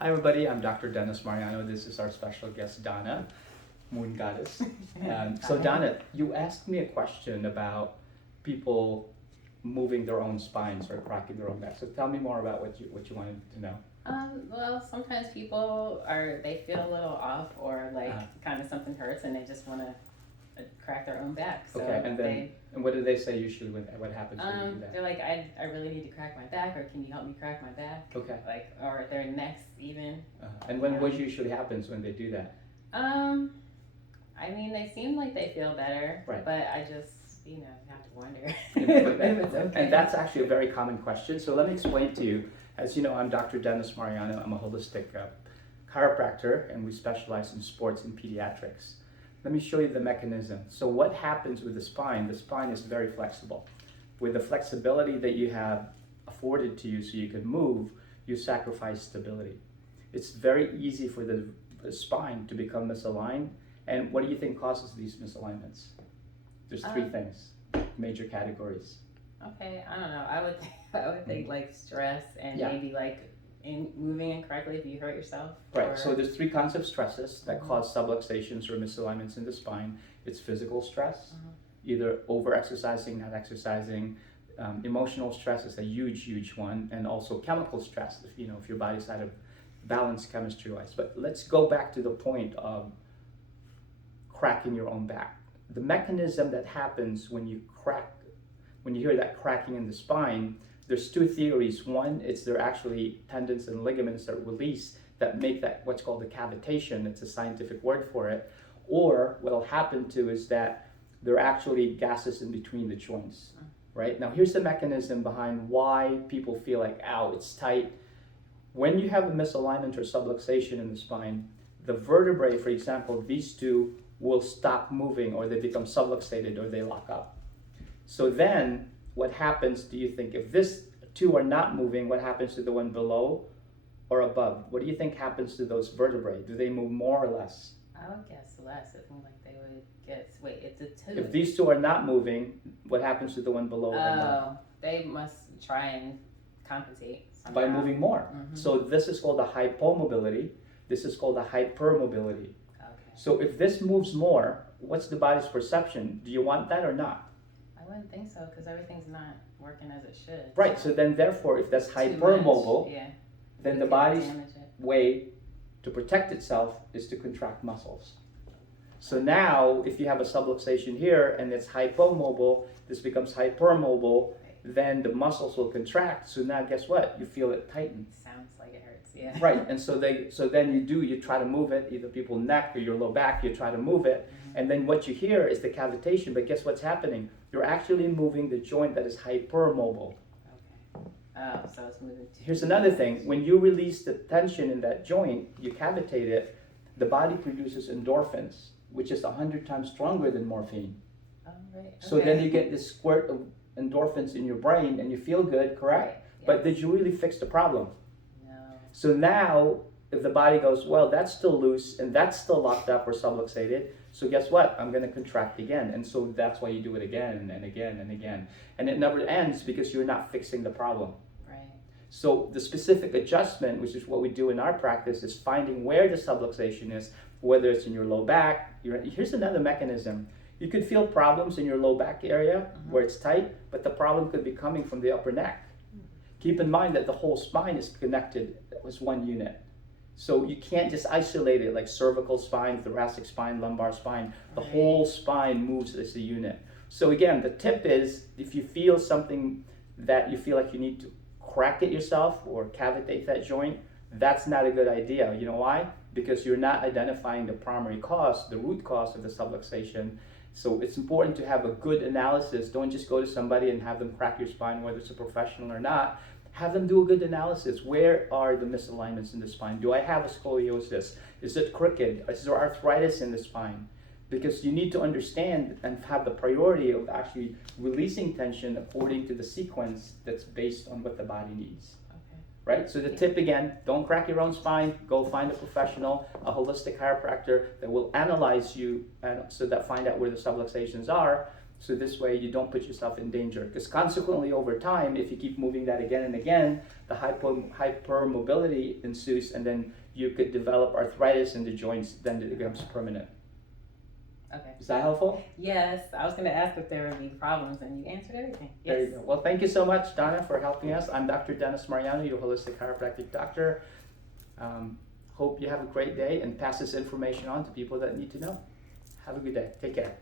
Hi everybody, I'm Dr. Dennis Mariano. This is our special guest, Donna, Moon Goddess. So Donna, you asked me a question about people moving their own spines or cracking their own back. So tell me more about what you wanted to know. Well, sometimes people they feel a little off or like Uh, kind of something hurts and they just want to crack their own back. So okay, and what do they say usually when what happens when you do they're that? like, I really need to crack my back, or can you help me crack my back? Okay. Like, or their necks even. And what usually happens when they do that? Um, I mean, they seem like they feel better, Right. but I just, have to wonder And if it's okay. and that's actually a very common question. So let me explain to you. As you know, I'm Dr. Dennis Mariano. I'm a holistic chiropractor, and we specialize in sports and pediatrics. Let me show you the mechanism. So what happens with the spine is very flexible. With the flexibility that you have afforded to you so you can move, you sacrifice stability. It's very easy for the spine to become misaligned. And what do you think causes these misalignments? There's three things, major categories. Okay, I don't know. I would think like stress and Yeah. maybe like in moving incorrectly if you hurt yourself. Right, Or, so there's three kinds of stresses that cause subluxations or misalignments in the spine. It's physical stress, either over-exercising, not exercising. Emotional stress is a huge one, and also chemical stress, if your body's out of balance chemistry-wise. But let's go back to the point of cracking your own back. The mechanism that happens when you hear that cracking in the spine, there's two theories. One, it's there are actually tendons and ligaments that release that make that what's called a cavitation. It's a scientific word for it. Or what'll happen too is that there are actually gases in between the joints, right? Now here's the mechanism behind why people feel like, ow, it's tight. When you have a misalignment or subluxation in the spine, the vertebrae, for example, these two will stop moving, or they become subluxated, or they lock up. So then what happens, do you think, if this two are not moving, what happens to the one below or above? What do you think happens to those vertebrae? Do they move more or less? I would guess less. It seems like they would guess. Wait, it's a two. If these two are not moving, what happens to the one below or above? Oh, they must try and compensate By somehow. moving more. So this is called a hypomobility. This is called a hypermobility. Okay. So if this moves more, what's the body's perception? Do you want that or not? I wouldn't think so because everything's not working as it should. Right, so then therefore, if that's Too much, hypermobile, yeah, then it the could body's damage it. way to protect itself is to contract muscles. So now, if you have a subluxation here and it's hypomobile, this becomes hypermobile, then the muscles will contract. So now, guess what? You feel it tighten. Sounds like it hurts. Yeah. Right, and so then you try to move it, either people's neck or your low back, you try to move it, and then what you hear is the cavitation. But guess what's happening? You're actually moving the joint that is hypermobile. Okay. Oh, so it's moving. Here's another thing. When you release the tension in that joint, you cavitate it, the body produces endorphins, which is 100 times stronger than morphine. Oh, right. Okay. So then you get this squirt of endorphins in your brain and you feel good, correct? Right. Yes. But did you really fix the problem? No. So now, if the body goes, well, that's still loose and that's still locked up or subluxated, so guess what? I'm going to contract again. And so that's why you do it again and again and again. And it never ends because you're not fixing the problem. Right. So the specific adjustment, which is what we do in our practice, is finding where the subluxation is, whether it's in your low back. Here's another mechanism. You could feel problems in your low back area where it's tight, but the problem could be coming from the upper neck. Keep in mind that the whole spine is connected as one unit. So you can't just isolate it like cervical spine, thoracic spine, lumbar spine. The whole spine moves as a unit. So again, the tip is if you feel something that you feel like you need to crack it yourself or cavitate that joint, that's not a good idea. You know why? Because you're not identifying the primary cause, the root cause of the subluxation. So it's important to have a good analysis. Don't just go to somebody and have them crack your spine, whether it's a professional or not. Have them do a good analysis. Where are the misalignments in the spine? Do I have a scoliosis? Is it crooked? Is there arthritis in the spine? Because you need to understand and have the priority of actually releasing tension according to the sequence that's based on what the body needs. Okay. Right? So the tip again, don't crack your own spine. Go find a professional, a holistic chiropractor that will analyze you and so that find out where the subluxations are. So this way you don't put yourself in danger. Because consequently over time, if you keep moving that again and again, the hypermobility ensues, and then you could develop arthritis in the joints, then it becomes permanent. Okay. Is that helpful? Yes, I was going to ask if there would be problems, and you answered everything. Yes. There you go. Well, thank you so much, Donna, for helping us. I'm Dr. Dennis Mariano, your holistic chiropractic doctor. Hope you have a great day and pass this information on to people that need to know. Have a good day. Take care.